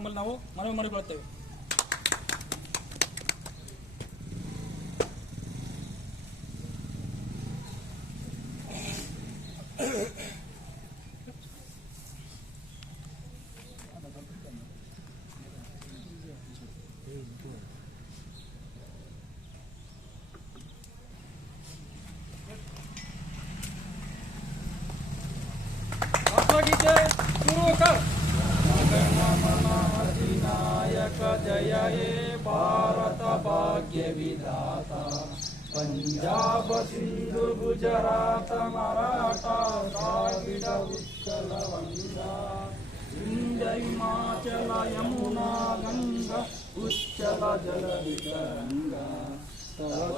ತಮ್ಮಲ್ಲಿ ನಾವು ಮನವಿ ಮಾಡಿಕೊಳ್ಳುತ್ತೇವೆ गंगा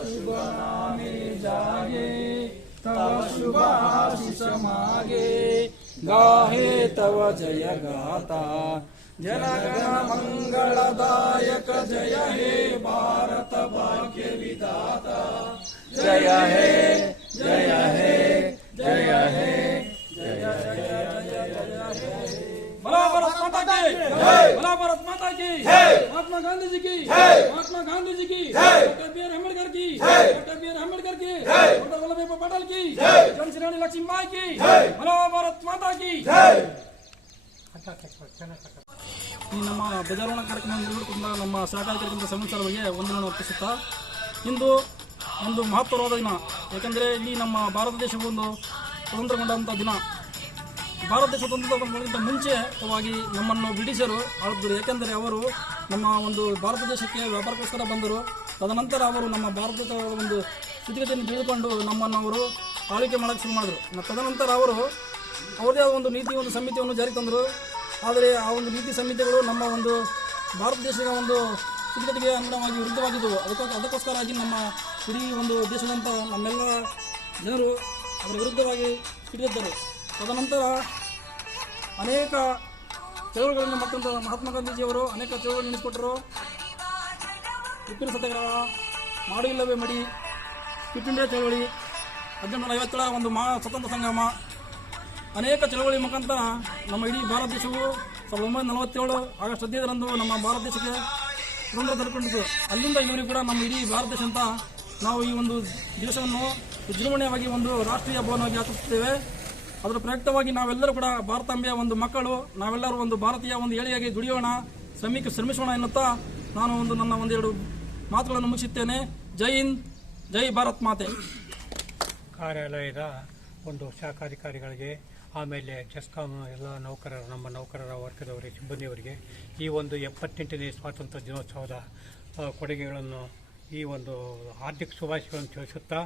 शुभ नामे जागे तब शुभ आशीष मागे गाहे तव जय गाता। जनगण मंगलदायक जय हे भारत भाग्य विदाता जय हे जय हे जय हे। बोला भारत माता की बोला भारत माता की महात्मा गांधी जी की महात्मा गांधी जी की डॉक्टर बी आर अम्बेडकर की डॉक्टर बी आर अम्बेडकर की डॉक्टर वल्लभ भाई पटेल की जन श्री रानी लक्ष्मीबाई की बोला भारत माता की ಈ ನಮ್ಮ ಧ್ವಜಾರೋಹಣ ಕಾರ್ಯಕ್ರಮ ನಿರ್ವಹಿಸುತ್ತಿರುವ ನಮ್ಮ ಸಹಕಾರಿ ಕಾರ್ಯಕ್ರಮದ ಸಂಸ್ಥೆಗಳಿಗೆ ವಂದನೆಯನ್ನು ಅರ್ಪಿಸುತ್ತಾ ಇಂದು ಒಂದು ಮಹತ್ವವಾದ ದಿನ ಯಾಕಂದರೆ ಇಲ್ಲಿ ನಮ್ಮ ಭಾರತ ದೇಶವು ಒಂದು ಸ್ವತಂತ್ರಗೊಂಡಂಥ ದಿನ ಭಾರತ ದೇಶ ಮುಂಚೆ ಮುಂಚೆವಾಗಿ ನಮ್ಮನ್ನು ಬ್ರಿಟಿಷರು ಆಳಿದ್ರು ಯಾಕೆಂದರೆ ಅವರು ನಮ್ಮ ಒಂದು ಭಾರತ ದೇಶಕ್ಕೆ ವ್ಯಾಪಾರಕ್ಕೋಸ್ಕರ ಬಂದರು. ತದನಂತರ ಅವರು ನಮ್ಮ ಭಾರತದ ಒಂದು ಸ್ಥಿತಿಗತಿಯನ್ನು ತಿಳಿದುಕೊಂಡು ನಮ್ಮನ್ನು ಅವರು ಆಳ್ವಿಕೆ ಮಾಡೋಕ್ಕೆ ಶುರು ಮಾಡಿದ್ರು. ಮತ್ತು ತದನಂತರ ಅವರು ಅವರದೇ ಒಂದು ನೀತಿ, ಒಂದು ಸಮಿತಿಯನ್ನು ಜಾರಿಗೆ ತಂದರು. ಆದರೆ ಆ ಒಂದು ನೀತಿ, ಸಮಿತಿಗಳು ನಮ್ಮ ಒಂದು ಭಾರತ ದೇಶದ ಒಂದು ಸ್ಥಿತಿಗತಿಗೆ ಅನುಗುಣವಾಗಿ ವಿರುದ್ಧವಾಗಿದ್ದವು. ಅದಕ್ಕೋಸ್ಕರ, ಅದಕ್ಕೋಸ್ಕರವಾಗಿ ನಮ್ಮ ಇಡೀ ಒಂದು ದೇಶದಂತ ನಮ್ಮೆಲ್ಲ ಜನರು ಅದರ ವಿರುದ್ಧವಾಗಿ ಹಿಡಿದಿದ್ದರು ತದನಂತರ ಅನೇಕ ಚಳವಳಿಗಳನ್ನು ಮತ್ತೊಂದು ಮಹಾತ್ಮ ಗಾಂಧೀಜಿಯವರು ಅನೇಕ ಚಳವಳಿ ನಡೆಸಿಕೊಟ್ಟರು. ಉಪ್ಪಿನ ಸತ್ಯಾಗ್ರಹ, ಮಾಡು ಇಲ್ಲವೇ ಮಡಿ ಕ್ವಿಟ್ ಇಂಡಿಯಾ ಚಳವಳಿ, ಹದಿನೆಂಟುನೂರ ಐವತ್ತೇಳ ಒಂದು ಮಹಾ ಸ್ವತಂತ್ರ ಸಂಗ್ರಾಮ, ಅನೇಕ ಚಳವಳಿ ಮುಖಾಂತರ ನಮ್ಮ ಇಡೀ ಭಾರತ ದೇಶವು ಸಾವಿರದ ಒಂಬೈನೂರ ನಲವತ್ತೇಳು ಆಗಸ್ಟ್ ಹದಿನೈದರಂದು ನಮ್ಮ ಭಾರತ ದೇಶಕ್ಕೆ ಸ್ವತಂತ್ರ ತಲುಪಿಕೊಂಡಿತು. ಅಲ್ಲಿಂದ ಇವರಿಗೂ ಕೂಡ ನಮ್ಮ ಇಡೀ ಭಾರತ ದೇಶ ಅಂತ ನಾವು ಈ ಒಂದು ದಿವಸವನ್ನು ವಿಜೃಂಭಣೆಯಾಗಿ ಒಂದು ರಾಷ್ಟ್ರೀಯ ಹಬ್ಬವನ್ನಾಗಿ ಆಚರಿಸುತ್ತೇವೆ ಅದರ ಪ್ರಯುಕ್ತವಾಗಿ ನಾವೆಲ್ಲರೂ ಕೂಡ ಭಾರತಾಂಬೆಯ ಒಂದು ಮಕ್ಕಳು, ನಾವೆಲ್ಲರೂ ಒಂದು ಭಾರತೀಯ, ಒಂದು ಏಳಿಗೆಯಾಗಿ ದುಡಿಯೋಣ, ಶ್ರಮಿಕ, ಶ್ರಮಿಸೋಣ ಎನ್ನುತ್ತಾ ನಾನು ಒಂದು ನನ್ನ ಒಂದೆರಡು ಮಾತುಗಳನ್ನು ಮುಗಿಸುತ್ತೇನೆ. ಜೈ ಹಿಂದ್, ಜೈ ಭಾರತ್ ಮಾತೆ. ಕಾರ್ಯಾಲಯದ ಒಂದು ಶಾಖಾಧಿಕಾರಿಗಳಿಗೆ, ಆಮೇಲೆ ಜಸ್ಕಾಂ ಎಲ್ಲ ನೌಕರರು, ನಮ್ಮ ನೌಕರರ ವರ್ಗದವರಿಗೆ, ಸಿಬ್ಬಂದಿಯವರಿಗೆ ಈ ಒಂದು ಎಪ್ಪತ್ತೆಂಟನೇ ಸ್ವಾತಂತ್ರ್ಯ ದಿನೋತ್ಸವದ ಕೊಡುಗೆಗಳನ್ನು ಈ ಒಂದು ಹಾರ್ದಿಕ ಶುಭಾಶಯಗಳನ್ನು ತಿಳಿಸುತ್ತಾ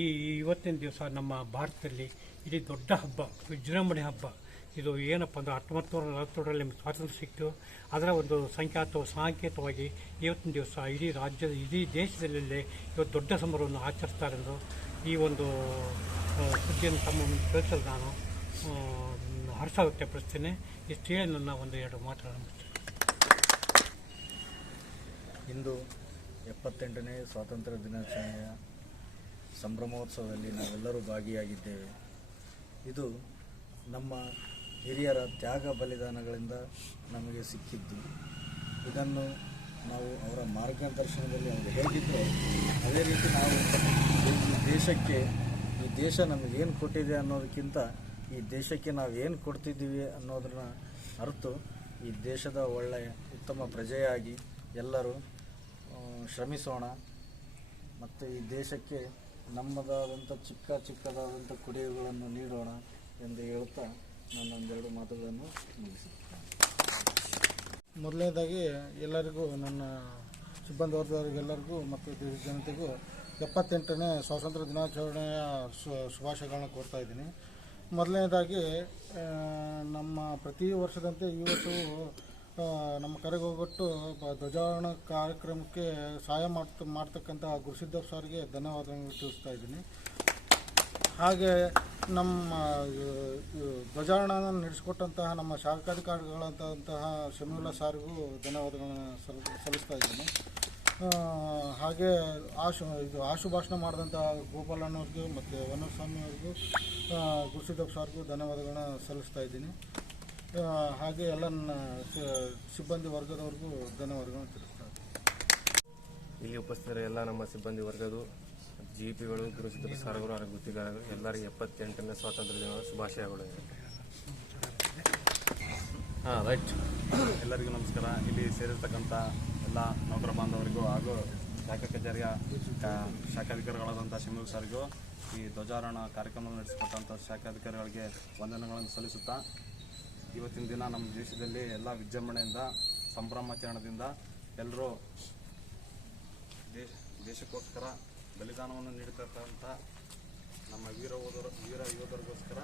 ಈ ಇವತ್ತಿನ ದಿವಸ ನಮ್ಮ ಭಾರತದಲ್ಲಿ ಇಡೀ ದೊಡ್ಡ ಹಬ್ಬ, ವಿಜೃಂಭಣೆ ಹಬ್ಬ. ಇದು ಏನಪ್ಪ ಅಂದ್ರೆ ಹತ್ತೊಂಬತ್ತು ನೂರ ನಲವತ್ತೇಳರಲ್ಲಿ ನಮಗೆ ಸ್ವಾತಂತ್ರ್ಯ ಸಿಕ್ತು ಅದರ ಒಂದು ಸಂಖ್ಯಾತ, ಸಾಂಕೇತವಾಗಿ ಇವತ್ತಿನ ದಿವಸ ಇಡೀ ರಾಜ್ಯದ, ಇಡೀ ದೇಶದಲ್ಲೇ ಇವತ್ತು ದೊಡ್ಡ ಸಂಭ್ರಮವನ್ನು ಆಚರಿಸ್ತಾರೆಂದು ಈ ಒಂದು ಸುದ್ದಿಯನ್ನು ತಮ್ಮ ತಿಳಿಸಲು ನಾನು ಹರ್ಷ ವ್ಯಕ್ತಪಡಿಸ್ತೇನೆ. ಇಷ್ಟು ಹೇಳಿ ನನ್ನ ಒಂದು ಎರಡು ಮಾತುಗಳನ್ನು ಮುಗಿಸ್ತೇನೆ. ಇಂದು ಎಪ್ಪತ್ತೆಂಟನೇ ಸ್ವಾತಂತ್ರ್ಯ ದಿನಾಚರಣೆಯ ಸಂಭ್ರಮೋತ್ಸವದಲ್ಲಿ ನಾವೆಲ್ಲರೂ ಭಾಗಿಯಾಗಿದ್ದೇವೆ. ಇದು ನಮ್ಮ ಹಿರಿಯರ ತ್ಯಾಗ ಬಲಿದಾನಗಳಿಂದ ನಮಗೆ ಸಿಕ್ಕಿದ್ದು. ಇದನ್ನು ನಾವು ಅವರ ಮಾರ್ಗದರ್ಶನದಲ್ಲಿ ಅವರು ಹೇಗಿದ್ದರು ಅದೇ ರೀತಿ ನಾವು ಈ ದೇಶಕ್ಕೆ, ಈ ದೇಶ ನಮಗೇನು ಕೊಟ್ಟಿದೆ ಅನ್ನೋದಕ್ಕಿಂತ ಈ ದೇಶಕ್ಕೆ ನಾವು ಏನು ಕೊಡ್ತಿದ್ದೀವಿ ಅನ್ನೋದನ್ನ ಅರ್ತು ಈ ದೇಶದ ಒಳ್ಳೆಯ ಉತ್ತಮ ಪ್ರಜೆಯಾಗಿ ಎಲ್ಲರೂ ಶ್ರಮಿಸೋಣ. ಮತ್ತು ಈ ದೇಶಕ್ಕೆ ನಮ್ಮದಾದಂಥ ಚಿಕ್ಕ ಚಿಕ್ಕದಾದಂಥ ಕೊಡುಗೆಗಳನ್ನು ನೀಡೋಣ ಎಂದು ಹೇಳ್ತಾ ನನ್ನ ಒಂದೆರಡು ಮಾತುಗಳನ್ನು ಮುಗಿಸುತ್ತೇನೆ. ಮೊದಲನೇದಾಗಿ ಎಲ್ಲರಿಗೂ ನನ್ನ ಸಿಬ್ಬಂದಿ ವರ್ಗದವರಿಗೆಲ್ಲರಿಗೂ ಮತ್ತು ದೇಶ ಜನತೆಗೂ ಎಪ್ಪತ್ತೆಂಟನೇ ಸ್ವಾತಂತ್ರ್ಯ ದಿನಾಚರಣೆಯ ಶು- ಶುಭಾಶಯಗಳನ್ನ ಕೋರ್ತಾ ಇದ್ದೀನಿ. ಮೊದಲನೇದಾಗಿ ನಮ್ಮ ಪ್ರತಿ ವರ್ಷದಂತೆ ಇವತ್ತು ನಮ್ಮ ಕರೆಗೆ ಹೋಗ್ಬಿಟ್ಟು ಧ್ವಜಾರೋಹಣ ಕಾರ್ಯಕ್ರಮಕ್ಕೆ ಸಹಾಯ ಮಾಡ್ತ, ಮಾಡ್ತಕ್ಕಂಥ ಗುರುಸಿದ್ದಪ್ಪ ಸರ್ಗೆ ಧನ್ಯವಾದಗಳನ್ನು ತಿಳಿಸ್ತಾ ಇದ್ದೀನಿ. ಹಾಗೆ ನಮ್ಮ ಧ್ವಜಾರೋಹಣ ನಡೆಸಿಕೊಟ್ಟಂತಹ ನಮ್ಮ ಶಾಖಾಧಿಕಾರಿಗಳಂತಹ ಶಮೀವುಲ್ಲಾ ಸಾರಿಗೂ ಧನ್ಯವಾದಗಳನ್ನು ಸಲ್, ಸಲ್ಲಿಸ್ತಾ ಇದ್ದೀನಿ. ಹಾಗೆ ಆಶು, ಇದು ಆಶು ಭಾಷಣ ಮಾಡಿದಂಥ ಗೋಪಾಲಣ್ಣವ್ರಿಗೂ ಮತ್ತು ವನಸ್ವಾಮಿ ಅವ್ರಿಗೂ ಗುರುಸಿದ್ದಪ್ಪ ಸಾರಿಗೂ ಧನ್ಯವಾದಗಳನ್ನ ಸಲ್ಲಿಸ್ತಾ ಇದ್ದೀನಿ. ಹಾಗೆ ಎಲ್ಲ ನನ್ನ ಸಿಬ್ಬಂದಿ ವರ್ಗದವ್ರಿಗೂ ಧನ್ಯವಾದಗಳನ್ನು ತಿಳಿಸ್ತಾರೆ ಇಲ್ಲಿ ಉಪಸ್ಥಿತರ ಎಲ್ಲ ನಮ್ಮ ಸಿಬ್ಬಂದಿ ವರ್ಗದು ಜಿ ಪಿಗಳು ಗುರುಸಿದ್ಧ ಸಾರಗಳು ಅವರ ಗುತ್ತಿಗಾರರು ಎಲ್ಲರಿಗೂ ಎಪ್ಪತ್ತೆಂಟನೇ ಸ್ವಾತಂತ್ರ್ಯ ದಿನದ ಶುಭಾಶಯಗಳು. ಹಾಂ ರೈಟ್. ಎಲ್ಲರಿಗೂ ನಮಸ್ಕಾರ. ಇಲ್ಲಿ ಸೇರಿರ್ತಕ್ಕಂಥ ಎಲ್ಲ ನೌಕರ ಬಾಂಧವರಿಗೂ ಹಾಗೂ ಶಾಖಾ ಕಚೇರಿಯ ಶಾಖಾಧಿಕಾರಿಗಳಾದಂಥ ಶಿವಮೊಗ್ಗ ಸರ್ಗೂ ಈ ಧ್ವಜಾರೋಹಣ ಕಾರ್ಯಕ್ರಮ ನಡೆಸಿಕೊಟ್ಟಂಥ ಶಾಖಾಧಿಕಾರಿಗಳಿಗೆ ವಂದನೆಗಳನ್ನು ಸಲ್ಲಿಸುತ್ತಾ ಇವತ್ತಿನ ದಿನ ನಮ್ಮ ದೇಶದಲ್ಲಿ ಎಲ್ಲ ವಿಜೃಂಭಣೆಯಿಂದ ಸಂಭ್ರಮಾಚರಣದಿಂದ ಎಲ್ಲರೂ ದೇಶ, ದೇಶಕ್ಕೋಸ್ಕರ ಬಲಿದಾನವನ್ನು ನೀಡುತ್ತಿರ್ತಕ್ಕಂಥ ನಮ್ಮ ವೀರ ಯೋಧರ ವೀರ ಯೋಧರಿಗೋಸ್ಕರ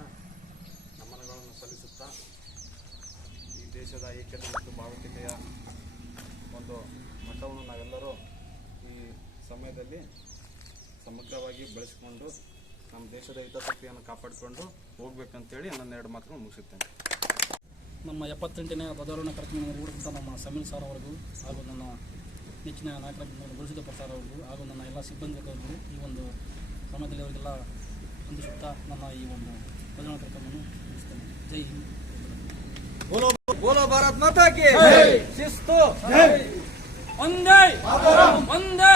ನಮನಗಳನ್ನು ಸಲ್ಲಿಸುತ್ತಾ ಈ ದೇಶದ ಏಕತೆ ಮತ್ತು ಭಾವೈಕ್ಯತೆಯ ಒಂದು ಮಟ್ಟವನ್ನು ನಾವೆಲ್ಲರೂ ಈ ಸಮಯದಲ್ಲಿ ಸಮಗ್ರವಾಗಿ ಬಳಸಿಕೊಂಡು ನಮ್ಮ ದೇಶದ ಹಿತಾಸಕ್ತಿಯನ್ನು ಕಾಪಾಡಿಕೊಂಡು ಹೋಗ್ಬೇಕಂತೇಳಿ ನನ್ನ ಎರಡು ಮಾತನ್ನು ಮುಗಿಸುತ್ತೇನೆ. ನಮ್ಮ ಎಪ್ಪತ್ತೆಂಟನೇ ಧ್ವಜಾರೋಹಣ ಕಾರ್ಯಕ್ರಮವನ್ನು ನಡೆಸಿದಂಥ ನಮ್ಮ ಸಮೀಲ್ ಸರ್ ಅವರಿಗೂ ಹಾಗೂ ನನ್ನ ನೆಚ್ಚಿನ ನಾಯಕರ ಗುರುಸಿದ್ದ ಪ್ರಸಾರ ಅವರಿಗೂ ಹಾಗೂ ನನ್ನ ಎಲ್ಲ ಸಿಬ್ಬಂದಿ ಅವರಿಗೂ ಈ ಒಂದು ಸಮಯದಲ್ಲಿ ಅವರಿಗೆಲ್ಲ ವಂದಿಸುತ್ತಾ ನನ್ನ ಈ ಒಂದು ಧ್ವಜಾರೋಹಣ ಕಾರ್ಯಕ್ರಮವನ್ನು ಮುಗಿಸ್ತೇನೆ. ಜೈ ಹಿಂದ್. ಒಂದೇ. ಒಂದೇ.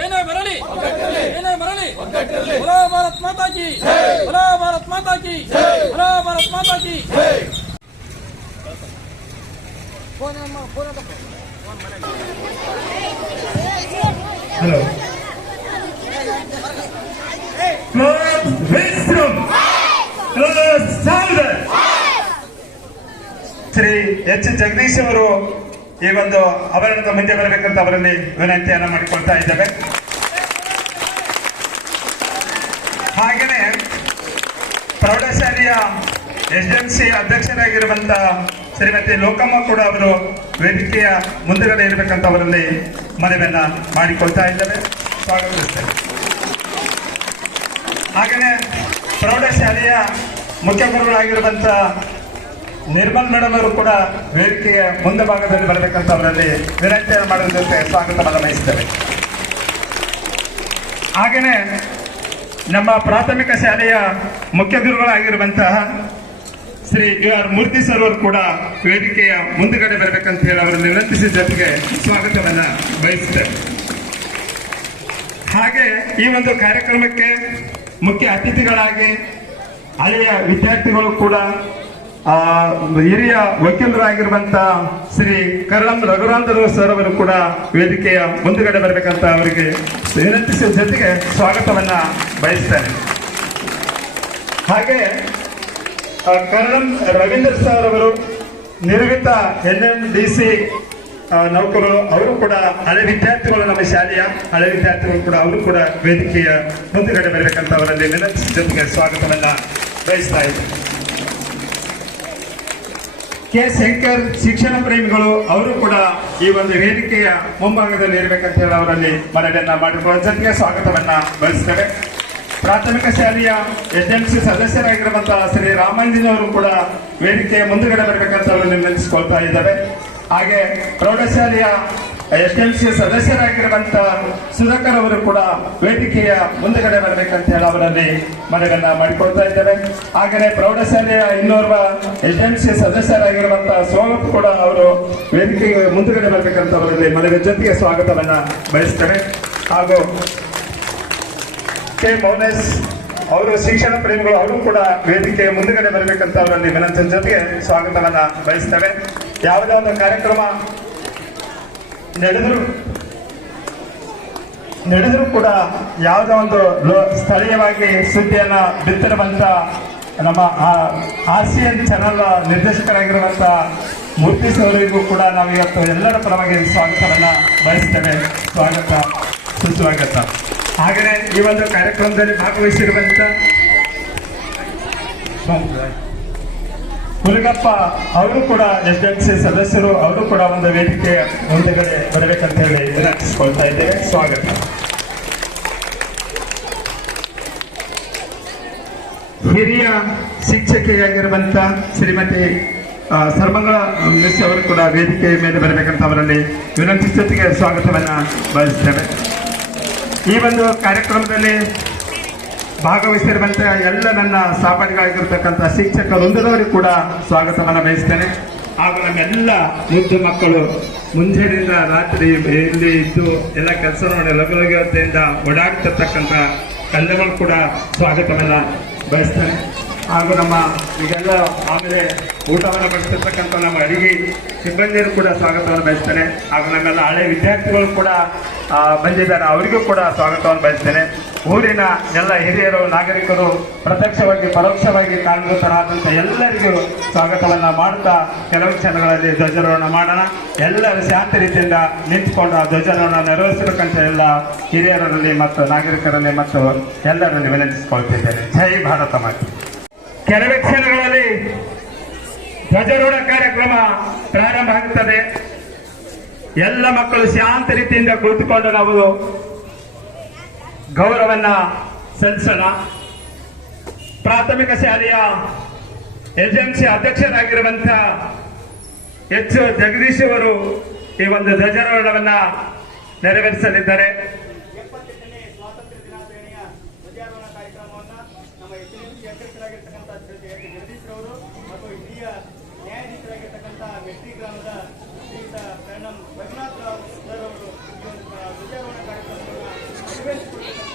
ಏನೇ ಬರಲಿ. ಏನೇ ಬರಲಿ. ಬಲೋ ಭಾರತ್ ಮಾತಾ ಕಿ ಬಲೋ ಭಾರತ್ ಮಾತಾ ಕಿ ಬಲೋ ಭಾರತ್ ಮಾತಾ ಕಿ Hello. Close this room. Close sound. Shri H Jagadish ಅವರು ಈ ಒಂದು ಆವರಣದ ಮುಂದೆ ಬರಬೇಕಂತ ಅವರಲ್ಲಿ ವಿನಂತಿಯನ್ನ ಮಾಡಿಕೊಳ್ತಾ ಇದ್ದೇವೆ ಹಾಗೆಯೇ ಪ್ರೌಢಶಾಲೆಯ ಎಸ್ ಸಿ ಅಧ್ಯಕ್ಷರಾಗಿರುವಂತ ಶ್ರೀಮತಿ ಲೋಕಮ್ಮ ಕೂಡ ಅವರು ವೇದಿಕೆಯ ಮುಂದುಗಡೆ ಇರಬೇಕಂತ ಅವರಲ್ಲಿ ಮನವಿಯನ್ನ ಮಾಡಿಕೊಳ್ತಾ ಇದ್ದೇವೆ. ಸ್ವಾಗತಿಸ್ತೇವೆ ಹಾಗೆಯೇ ಪ್ರೌಢಶಾಲೆಯ ಮುಖ್ಯ ಗುರುಗಳಾಗಿರುವಂತ ನಿರ್ಮಲ್ ಮೇಡಮ್ ಅವರು ಕೂಡ ವೇದಿಕೆಯ ಮುಂದೆ ಭಾಗದಲ್ಲಿ ಬರಬೇಕಂತ ಅವರಲ್ಲಿ ವಿನಂತಿಯನ್ನು ಮಾಡೋದ್ರ ಜೊತೆ ಸ್ವಾಗತವನ್ನು ಹಾಗೆಯೇ ನಮ್ಮ ಪ್ರಾಥಮಿಕ ಶಾಲೆಯ ಮುಖ್ಯ ಗುರುಗಳಾಗಿರುವಂತಹ Shri K R Murthy sir ಅವರು ಕೂಡ ವೇದಿಕೆಯ ಮುಂದುಗಡೆ ಬರಬೇಕಂತ ಹೇಳಿ ಅವರನ್ನು ವಿನಂತಿಸಿದ ಜೊತೆಗೆ ಸ್ವಾಗತವನ್ನ ಬಯಸುತ್ತೇವೆ ಹಾಗೆ ಈ ಒಂದು ಕಾರ್ಯಕ್ರಮಕ್ಕೆ ಮುಖ್ಯ ಅತಿಥಿಗಳಾಗಿ ಹಳೆಯ ವಿದ್ಯಾರ್ಥಿಗಳು ಕೂಡ ಹಿರಿಯ ವಕೀಲರಾಗಿರುವಂತ ಶ್ರೀ ಕರಳಂ ರಘುರಾಂಧರು ಸರ್ ಅವರು ಕೂಡ ವೇದಿಕೆಯ ಮುಂದುಗಡೆ ಬರಬೇಕಂತ ಅವರಿಗೆ ವಿನಂತಿಸಿದ ಜೊತೆಗೆ ಸ್ವಾಗತವನ್ನ ಬಯಸ್ತಾರೆ ಹಾಗೆ ಕರ್ಣಂ ರವೀಂದ್ರ ಸರ್ ಅವರು ನಿರ್ಮಿತ ಎನ್ ಎಂ ಡಿ ಸಿ ನೌಕರರು, ಅವರು ಕೂಡ ಹಳೆ ವಿದ್ಯಾರ್ಥಿಗಳು ನಮ್ಮ ಶಾಲೆಯ ಹಳೆ ವಿದ್ಯಾರ್ಥಿಗಳು ಕೂಡ, ಅವರು ಕೂಡ ವೇದಿಕೆಯ ಮುಂದುಗಡೆ ಬರಬೇಕಂತ ಅವರಲ್ಲಿ ವಿನಂತಿಸಿದ ಜೊತೆಗೆ ಸ್ವಾಗತವನ್ನ ಬಯಸ್ತಾ ಇದ್ದಾರೆ ಕೆ. ಶಂಕರ್ ಶಿಕ್ಷಣ ಪ್ರೇಮಿಗಳು, ಅವರು ಕೂಡ ಈ ಒಂದು ವೇದಿಕೆಯ ಮುಂಭಾಗದಲ್ಲಿ ಇರಬೇಕಂತ ಹೇಳಿ ಅವರಲ್ಲಿ ಮನವಿಯನ್ನ ಮಾಡಿಕೊಳ್ಳುವ ಜೊತೆಗೆ ಸ್ವಾಗತವನ್ನ ಬಯಸ್ತೇವೆ. ಪ್ರಾಥಮಿಕ ಶಾಲೆಯ ಎಸ್ಎಂಸಿ ಸದಸ್ಯರಾಗಿರುವಂತಹ ಶ್ರೀ ರಾಮಾಂಜಿನ ಅವರು ಕೂಡ ವೇದಿಕೆಯ ಮುಂದುಗಡೆ ಬರಬೇಕಂತ ವಿನಂತಿಸಿಕೊಳ್ತಾ ಇದ್ದಾರೆ. ಹಾಗೆ ಪ್ರೌಢಶಾಲೆಯ ಎಸ್ ಎಂ ಸಿ ಸದಸ್ಯರಾಗಿರುವಂತ ಸುಧಾಕರ್ ಅವರು ಕೂಡ ವೇದಿಕೆಯ ಮುಂದುಗಡೆ ಬರಬೇಕಂತ ಹೇಳಿ ಅವರಲ್ಲಿ ಮನವಿಯನ್ನ ಮಾಡಿಕೊಳ್ತಾ ಇದ್ದಾರೆ ಹಾಗೆಯೇ ಪ್ರೌಢಶಾಲೆಯ ಇನ್ನೋರ್ವ ಎಸ್ ಎಂ ಸಿ ಸದಸ್ಯರಾಗಿರುವಂತಹ ಸೋಮಪ್ಪ ಕೂಡ ಅವರು ವೇದಿಕೆಗೆ ಮುಂದುಗಡೆ ಬರಬೇಕಂತ ಅವರಲ್ಲಿ ಮನವಿ ಜೊತೆಗೆ ಸ್ವಾಗತವನ್ನ ಬಯಸ್ತಾರೆ ಹಾಗೂ ಕೆ ಮೌನೇಶ್ ಅವರು ಶಿಕ್ಷಣ ಪ್ರೇಮಿಗಳು, ಅವರು ಕೂಡ ವೇದಿಕೆಯ ಮುಂದುಗಡೆ ಬರಬೇಕಂತ ಅವರಲ್ಲಿ ವಿನಂತಿ ಜೊತೆಗೆ ಸ್ವಾಗತವನ್ನ ಬಯಸ್ತೇವೆ. ಯಾವುದೇ ಒಂದು ಕಾರ್ಯಕ್ರಮ ನಡೆದ್ರು, ನಡೆದರೂ ಕೂಡ ಯಾವುದೇ ಒಂದು ಸ್ಥಳೀಯವಾಗಿ ಸುದ್ದಿಯನ್ನ ಬಿತ್ತಿರುವಂತ ನಮ್ಮ ಆಸಿಯನ್ ಚಾನಲ್ ನಿರ್ದೇಶಕರಾಗಿರುವಂತ ಮೂರ್ತಿ ಸೌರಿಗೂ ಕೂಡ ನಾವು ಇವತ್ತು ಎಲ್ಲರ ಪರವಾಗಿ ಸ್ವಾಗತವನ್ನ ಬಯಸ್ತೇವೆ. ಸ್ವಾಗತ, ಸುಸ್ವಾಗತ. ಹಾಗೆಯೇ ಈ ಒಂದು ಕಾರ್ಯಕ್ರಮದಲ್ಲಿ ಭಾಗವಹಿಸಿರುವಂತ ಹುಲಿಗಪ್ಪ ಅವರು ಕೂಡ ಎಸ್ ಎಂ ಸಿ ಸದಸ್ಯರು, ಅವರು ಕೂಡ ಒಂದು ವೇದಿಕೆಯ ಮುಂದೆಗಡೆ ಬರಬೇಕಂತ ಹೇಳಿ ವಿನಂತಿಸಿಕೊಳ್ತಾ ಇದ್ದೇವೆ. ಸ್ವಾಗತ. ಹಿರಿಯ ಶಿಕ್ಷಕಿಯಾಗಿರುವಂತ ಶ್ರೀಮತಿ ಸರ್ಮಂಗಳ ಮಿಸ್ ಅವರು ಕೂಡ ವೇದಿಕೆಯ ಮೇಲೆ ಬರಬೇಕಂತ ಅವರಲ್ಲಿ ವಿನಂತಿಸಿದ ಜೊತೆಗೆ ಸ್ವಾಗತವನ್ನ ಬಯಸ್ತೇವೆ. ಈ ಒಂದು ಕಾರ್ಯಕ್ರಮದಲ್ಲಿ ಭಾಗವಹಿಸಿರುವಂತಹ ಎಲ್ಲ ನನ್ನ ಸಹಪಾಠಿಗಳಾಗಿರ್ತಕ್ಕಂಥ ಶಿಕ್ಷಕ ವೃಂದದವರಿಗೂ ಕೂಡ ಸ್ವಾಗತವನ್ನು ಬಯಸ್ತೇನೆ. ಹಾಗೂ ನಮ್ಮೆಲ್ಲ ಮುದ್ದು ಮಕ್ಕಳು ಮುಂಜಾನೆಯಿಂದ ರಾತ್ರಿ ಇಲ್ಲಿ ಇದ್ದು ಎಲ್ಲ ಕೆಲಸ ಮಾಡಿ ಲಘು ಲಘುತೆಯಿಂದ ಓಡಾಡ್ತಿರ್ತಕ್ಕಂಥ ಎಲ್ಲರಿಗೂ ಕೂಡ ಸ್ವಾಗತವನ್ನು ಬಯಸ್ತೇನೆ. ಹಾಗೂ ನಮ್ಮ ಈಗೆಲ್ಲ ಆಮೇಲೆ ಊಟವನ್ನು ಬಡಿಸಿರ್ತಕ್ಕಂಥ ನಮ್ಮ ಅಡಿಗೆ ಸಿಬ್ಬಂದಿಯರು ಕೂಡ ಸ್ವಾಗತವನ್ನು ಬಯಸ್ತೇನೆ. ಹಾಗೂ ನಮ್ಮೆಲ್ಲ ಹಳೆ ವಿದ್ಯಾರ್ಥಿಗಳು ಕೂಡ ಬಂದಿದ್ದಾರೆ. ಅವರಿಗೂ ಕೂಡ ಸ್ವಾಗತವನ್ನು ಬಯಸ್ತೇನೆ. ಊರಿನ ಎಲ್ಲ ಹಿರಿಯರು, ನಾಗರಿಕರು ಪ್ರತ್ಯಕ್ಷವಾಗಿ, ಪರೋಕ್ಷವಾಗಿ ಕಾರಣಭೂತರಾದಂಥ ಎಲ್ಲರಿಗೂ ಸ್ವಾಗತವನ್ನು ಮಾಡ್ತಾ ಕೆಲವು ಕ್ಷಣಗಳಲ್ಲಿ ಧ್ವಜಾರೋಹಣ ಮಾಡೋಣ. ಎಲ್ಲರೂ ಶಾಂತ ರೀತಿಯಿಂದ ನಿಂತ್ಕೊಂಡು ಆ ಧ್ವಜಾರೋಹಣ ನೆರವೇರಿಸತಕ್ಕಂಥ ಎಲ್ಲ ಹಿರಿಯರಲ್ಲಿ ಮತ್ತು ನಾಗರಿಕರಲ್ಲಿ ಮತ್ತು ಎಲ್ಲರಲ್ಲಿ ವಿನಂತಿಸಿಕೊಳ್ತಿದ್ದೇನೆ. ಜೈ ಭಾರತ ಮಾತೆ. ಕೆಲವೇ ಕ್ಷಣಗಳಲ್ಲಿ ಧ್ವಜಾರೋಹಣ ಕಾರ್ಯಕ್ರಮ ಪ್ರಾರಂಭ ಆಗುತ್ತದೆ. ಎಲ್ಲ ಮಕ್ಕಳು ಶಾಂತ ರೀತಿಯಿಂದ ಕುಳಿತುಕೊಂಡು ನಾವು ಗೌರವನ್ನ ಸಲ್ಲಿಸೋಣ. ಪ್ರಾಥಮಿಕ ಶಾಲೆಯ ಏಜೆನ್ಸಿ ಅಧ್ಯಕ್ಷರಾಗಿರುವಂತಹ ಎಚ್ ಜಗದೀಶ್ ಅವರು ಈ ಒಂದು ಧ್ವಜಾರೋಹಣವನ್ನ ನೆರವೇರಿಸಲಿದ್ದಾರೆ ಸ್ವಾತಂತ್ರ್ಯ ದಿನಾಚರಣೆಯ ಧ್ವಜಾರೋಹಣ ಕಾರ್ಯಕ್ರಮವನ್ನ ನಮ್ಮ ಎಸ್ ಎಂ ಸಿ ಅಧ್ಯಕ್ಷರಾಗಿರ್ತಕ್ಕಂಥ ಜಗದೀಶ್ ಅವರು ಮತ್ತು ಹಿರಿಯ ನ್ಯಾಯಾಧೀಶರಾಗಿರ್ತಕ್ಕಂಥ ಮೆಟ್ರಿ ಗ್ರಾಮದ ಶ್ರೀಯುತ ಪ್ರಣಮ್ ರಘುನಾಥ್ ರಾವ್ ಸರ್ ಅವರು ಈ ಒಂದು ಧ್ವಜಾರೋಹಣ ಕಾರ್ಯಕ್ರಮವನ್ನು ನೆರವೇರಿಸಿಕೊಡಬೇಕಂತ ಹೇಳಿ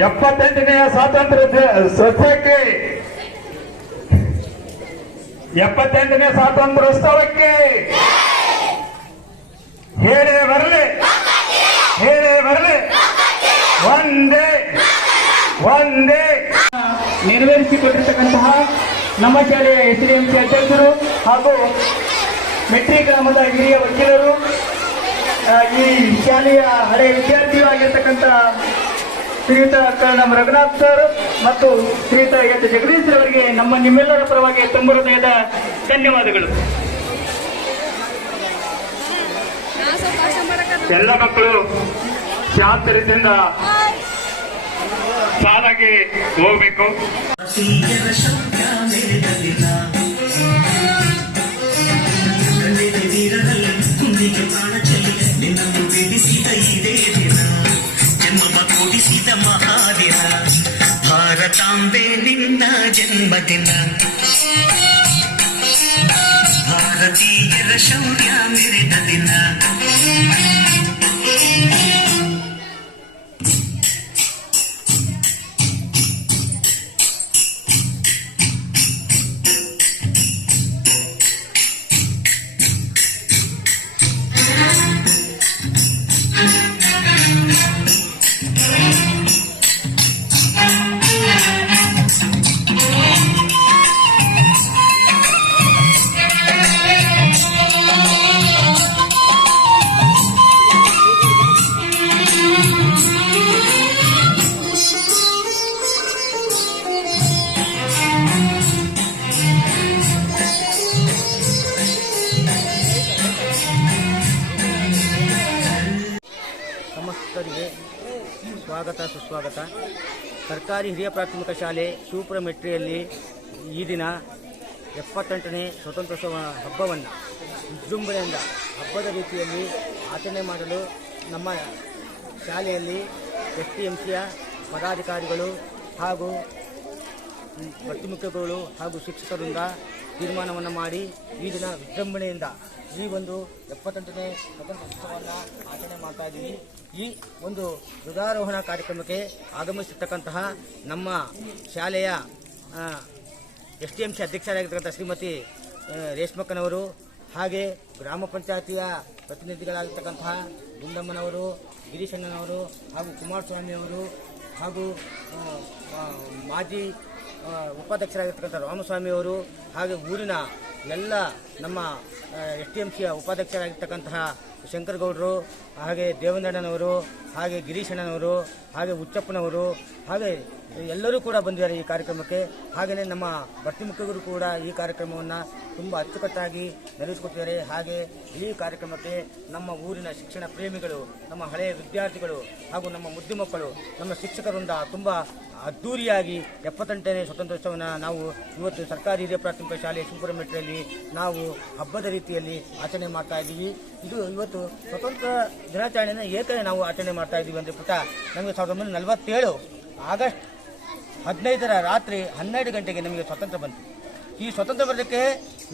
ಎಪ್ಪತ್ತೆಂಟನೆಯ ಸ್ವಾತಂತ್ರ್ಯ ಸಸ್ಯಕ್ಕೆ ಎಪ್ಪತ್ತೆಂಟನೇ ಸ್ವಾತಂತ್ರ್ಯೋತ್ಸವಕ್ಕೆ ಹೇಳೇ ಬರಲಿ. ಹೇಳೇ ಬರಲಿ. ಒಂದೇ. ಒಂದೇ. ನೆರವೇರಿಸಿಕೊಟ್ಟಿರ್ತಕ್ಕಂತಹ ನಮ್ಮ ಶಾಲೆಯ ಎಸ್ ಡಿ ಎಂ ಸಿ ಅಧ್ಯಕ್ಷರು ಹಾಗೂ ಮೆಟ್ರಿಕ್ ಗ್ರಾಮದ ಹಿರಿಯ ವಕೀಲರು ಈ ಶಾಲೆಯ ಹಳೆಯ ಆಗಿರ್ತಕ್ಕಂಥ ಶ್ರೀಯುತ ಕರ್ಣಂ ರಘುನಾಥ್ ಸರ್ ಮತ್ತು ಶ್ರೀಯುತ ಎಚ್ ಜಗದೀಶ್ ಅವರಿಗೆ ನಮ್ಮ ನಿಮ್ಮೆಲ್ಲರ ಪರವಾಗಿ ತುಂಬ ಹೃದಯದ ಧನ್ಯವಾದಗಳು. ಎಲ್ಲ ಮಕ್ಕಳು ಶಾಂತ ಸಾಲಾಗಿ ಹೋಗ್ಬೇಕು. జన్మదిన భారతీయర శౌర్య మిరిద దిన ಸರ್ಕಾರಿ ಹಿರಿಯ ಪ್ರಾಥಮಿಕ ಶಾಲೆ ಶಿವಪುರ ಮೆಟ್ರಿಯಲ್ಲಿ ಈ ದಿನ ಎಪ್ಪತ್ತೆಂಟನೇ ಸ್ವತಂತ್ರೋತ್ಸವ ಹಬ್ಬವನ್ನು ವಿಜೃಂಭಣೆಯಿಂದ ಹಬ್ಬದ ರೀತಿಯಲ್ಲಿ ಆಚರಣೆ ಮಾಡಲು ನಮ್ಮ ಶಾಲೆಯಲ್ಲಿ ಎಸ್ ಟಿ ಎಂ ಸಿಯ ಪದಾಧಿಕಾರಿಗಳು ಹಾಗೂ ಪ್ರತಿಮುಖಗಳು ಹಾಗೂ ಶಿಕ್ಷಕರಿಂದ ತೀರ್ಮಾನವನ್ನು ಮಾಡಿ ಈ ದಿನ ವಿಜೃಂಭಣೆಯಿಂದ ಈ ಒಂದು ಎಪ್ಪತ್ತೆಂಟನೇ ಸ್ವತಂತ್ರೋತ್ಸವವನ್ನು ಆಚರಣೆ ಮಾಡ್ತಾ ಇದ್ದೀವಿ. ಈ ಒಂದು ಧ್ವಜಾರೋಹಣ ಕಾರ್ಯಕ್ರಮಕ್ಕೆ ಆಗಮಿಸಿರ್ತಕ್ಕಂತಹ ನಮ್ಮ ಶಾಲೆಯ ಎಸ್ ಟಿ ಎಂ ಸಿ ಅಧ್ಯಕ್ಷರಾಗಿರ್ತಕ್ಕಂಥ ಶ್ರೀಮತಿ ರೇಷ್ಮಕ್ಕನವರು ಹಾಗೆ ಗ್ರಾಮ ಪಂಚಾಯತಿಯ ಪ್ರತಿನಿಧಿಗಳಾಗಿರ್ತಕ್ಕಂತಹ ಗುಂಡಮ್ಮನವರು, ಗಿರೀಶಣ್ಣನವರು ಹಾಗೂ ಕುಮಾರಸ್ವಾಮಿಯವರು ಹಾಗೂ ಮಾಜಿ ಆ, ರಾಮಸ್ವಾಮಿ ಅವರು ಹಾಗೆ ಊರಿನ ಎಲ್ಲ ನಮ್ಮ ಎಸ್ ಟಿ ಎಂ ಸಿಯ ಉಪಾಧ್ಯಕ್ಷರಾಗಿರ್ತಕ್ಕಂತಹ ಶಂಕರಗೌಡರು ಹಾಗೆ ದೇವೇಂದ್ರಣ್ಣನವರು ಹಾಗೆ ಗಿರೀಶಣ್ಣನವರು ಹಾಗೆ ಹುಚ್ಚಪ್ಪನವರು ಹಾಗೆ ಎಲ್ಲರೂ ಕೂಡ ಬಂದಿದ್ದಾರೆ ಈ ಕಾರ್ಯಕ್ರಮಕ್ಕೆ. ಹಾಗೆಯೇ ನಮ್ಮ ಭರ್ತಿಮುಖರು ಕೂಡ ಈ ಕಾರ್ಯಕ್ರಮವನ್ನು ತುಂಬ ಅಚ್ಚುಕಟ್ಟಾಗಿ ನೆರವೇರಿಸಿಕೊಟ್ಟಿದ್ದಾರೆ ಹಾಗೆ ಈ ಕಾರ್ಯಕ್ರಮಕ್ಕೆ ನಮ್ಮ ಊರಿನ ಶಿಕ್ಷಣ ಪ್ರೇಮಿಗಳು ನಮ್ಮ ಹಳೆಯ ವಿದ್ಯಾರ್ಥಿಗಳು ಹಾಗೂ ನಮ್ಮ ಮುದ್ದು ಮಕ್ಕಳು ನಮ್ಮ ಶಿಕ್ಷಕರಿಂದ ತುಂಬ ಅದ್ದೂರಿಯಾಗಿ ಎಪ್ಪತ್ತೆಂಟನೇ ಸ್ವಾತಂತ್ರ್ಯೋತ್ಸವನ ನಾವು ಇವತ್ತು ಸರ್ಕಾರಿ ಹಿರಿಯ ಪ್ರಾಥಮಿಕ ಶಾಲೆ ಶಿವಪುರಮೆಟ್ರಲ್ಲಿ ನಾವು ಹಬ್ಬದ ರೀತಿಯಲ್ಲಿ ಆಚರಣೆ ಮಾಡ್ತಾ ಇದ್ದೀವಿ. ಇದು ಇವತ್ತು ಸ್ವತಂತ್ರ ದಿನಾಚರಣೆಯನ್ನು ಏಕೆ ನಾವು ಆಚರಣೆ ಮಾಡ್ತಾ ಇದ್ದೀವಿ ಅಂದರೆ ಪುಟ ನಮಗೆ ಸಾವಿರದ ಒಂಬೈನೂರ ನಲವತ್ತೇಳು ಆಗಸ್ಟ್ ಹದಿನೈದರ ರಾತ್ರಿ ಹನ್ನೆರಡು ಗಂಟೆಗೆ ನಮಗೆ ಸ್ವಾತಂತ್ರ್ಯ ಬಂತು. ಈ ಸ್ವತಂತ್ರ ಬರೋದಕ್ಕೆ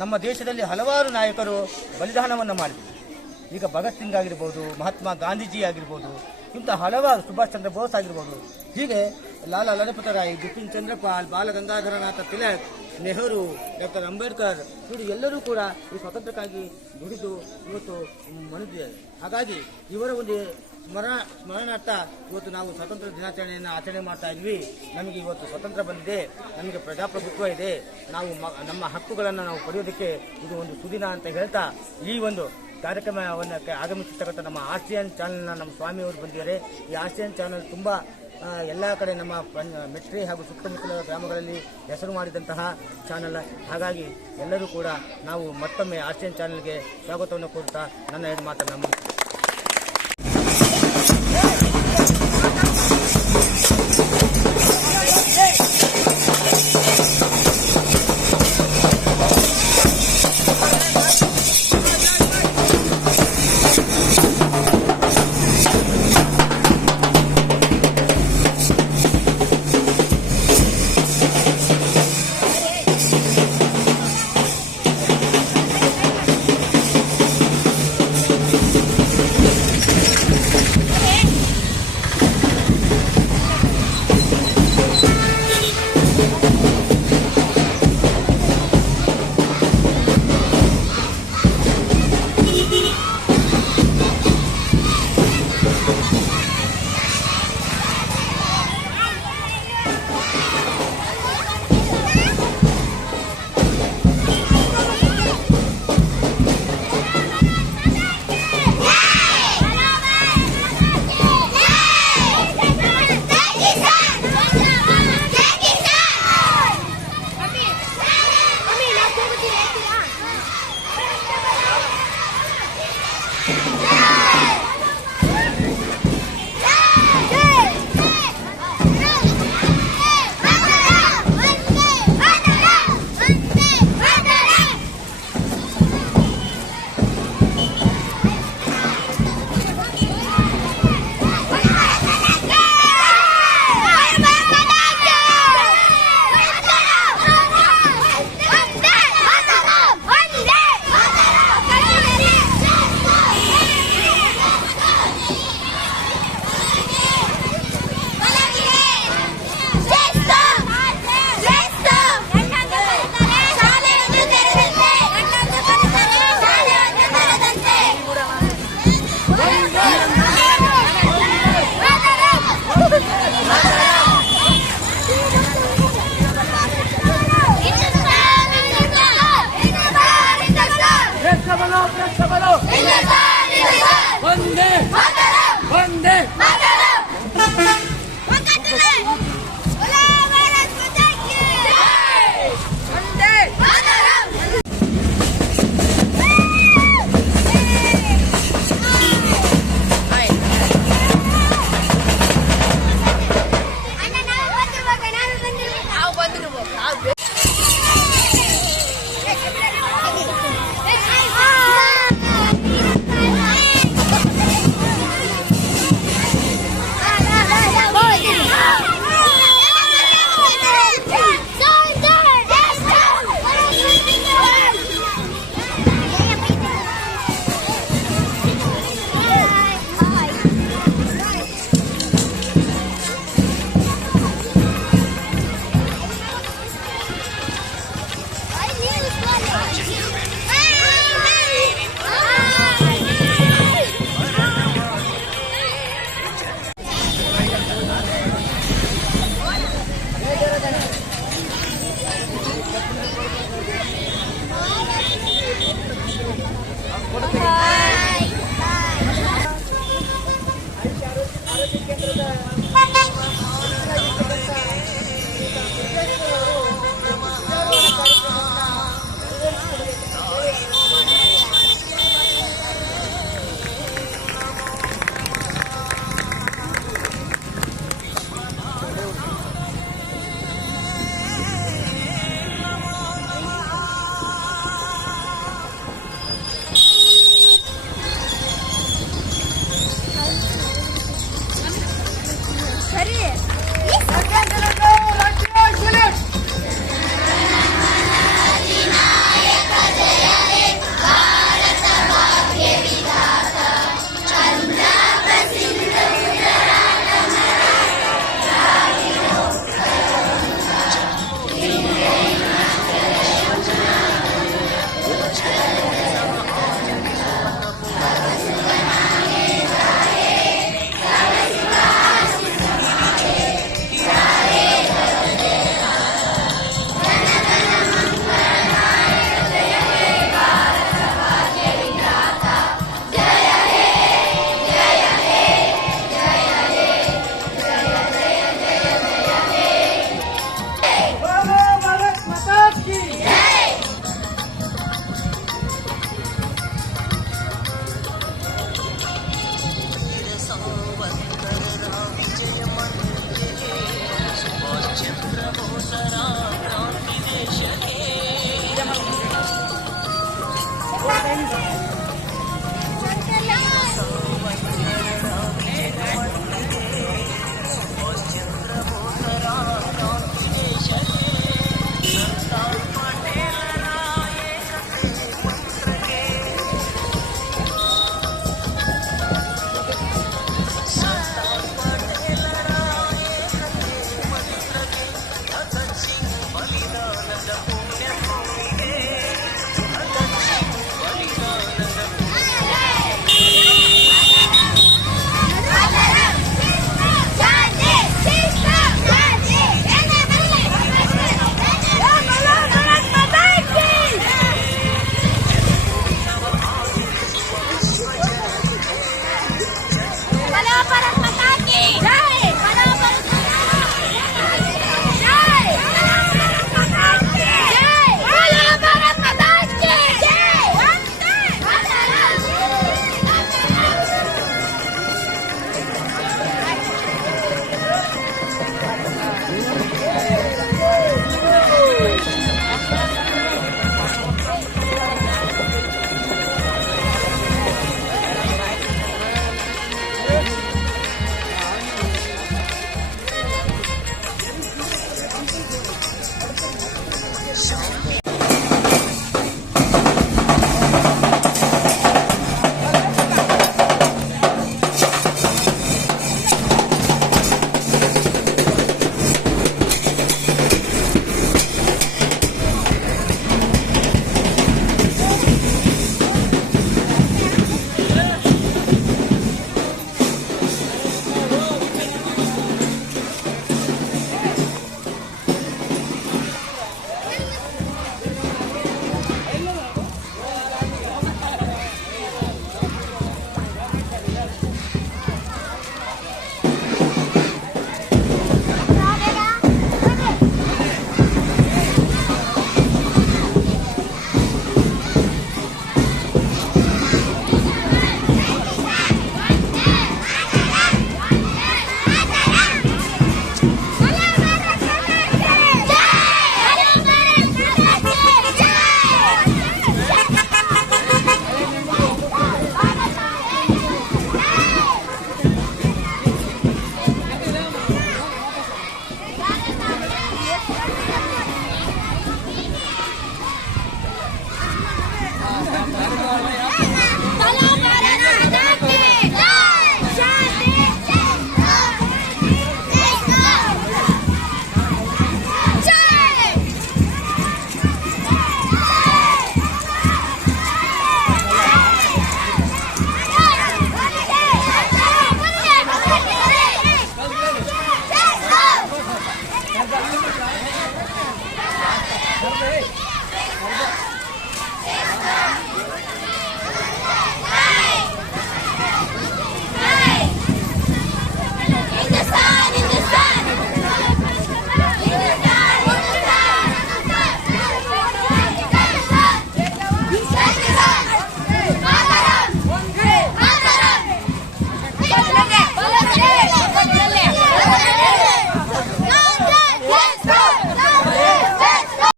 ನಮ್ಮ ದೇಶದಲ್ಲಿ ಹಲವಾರು ನಾಯಕರು ಬಲಿದಾನವನ್ನು ಮಾಡಿದರು. ಈಗ ಭಗತ್ ಸಿಂಗ್ ಆಗಿರ್ಬೋದು, ಮಹಾತ್ಮ ಗಾಂಧೀಜಿ ಆಗಿರ್ಬೋದು ಇಂಥ ಹಲವಾರು ಸುಭಾಷ್ ಚಂದ್ರ ಬೋಸ್ ಆಗಿರ್ಬೋದು. ಹೀಗೆ ಲಾಲಾ ಲಜಪತ ರಾಯ್ ಬಿಪಿನ್ ಚಂದ್ರಪಾಲ್, ಬಾಲ ಗಂಗಾಧರನಾಥ ತಿಲಕ್, ನೆಹರು, ಡಾಕ್ಟರ್ ಅಂಬೇಡ್ಕರ್ ಇವರು ಎಲ್ಲರೂ ಕೂಡ ಈ ಸ್ವಾತಂತ್ರ್ಯಕ್ಕಾಗಿ ದುಡಿದು ಇವತ್ತು ಮಣಿದಿದ್ದಾರೆ ಹಾಗಾಗಿ ಇವರ ಒಂದು ಸ್ಮರ, ಸ್ಮರಣಾರ್ಥ ಇವತ್ತು ನಾವು ಸ್ವಾತಂತ್ರ್ಯ ದಿನಾಚರಣೆಯನ್ನು ಆಚರಣೆ ಮಾಡ್ತಾ ಇದ್ವಿ. ನಮಗೆ ಇವತ್ತು ಸ್ವಾತಂತ್ರ್ಯ ಬಂದಿದೆ. ನಮಗೆ ಪ್ರಜಾಪ್ರಭುತ್ವ ಇದೆ. ನಾವು ನಮ್ಮ ಹಕ್ಕುಗಳನ್ನು ನಾವು ಪಡೆಯೋದಕ್ಕೆ ಇದು ಒಂದು ಸುದಿನ ಅಂತ ಹೇಳ್ತಾ ಈ ಒಂದು ಕಾರ್ಯಕ್ರಮವನ್ನು ಆಗಮಿಸಿರ್ತಕ್ಕಂಥ ನಮ್ಮ ಆರ್ಸಿಯನ್ ಚಾನಲ್ನ ನಮ್ಮ ಸ್ವಾಮಿಯವರು ಬಂದಿದ್ದಾರೆ. ಈ ಆಸಿಯಾನ್ ಚಾನಲ್ ತುಂಬ ಎಲ್ಲ ಕಡೆ ನಮ್ಮ ಮೆಟ್ರಿ ಹಾಗೂ ಸುತ್ತಮುತ್ತಲ ಗ್ರಾಮಗಳಲ್ಲಿ ಹೆಸರು ಮಾಡಿದಂತಹ ಚಾನಲ್. ಹಾಗಾಗಿ ಎಲ್ಲರೂ ಕೂಡ ನಾವು ಮತ್ತೊಮ್ಮೆ ಆಸಿಯನ್ ಚಾನಲ್ಗೆ ಸ್ವಾಗತವನ್ನು ಕೋರುತ್ತಾ ನನ್ನ ಎರಡು ಮಾತನ್ನು Karı.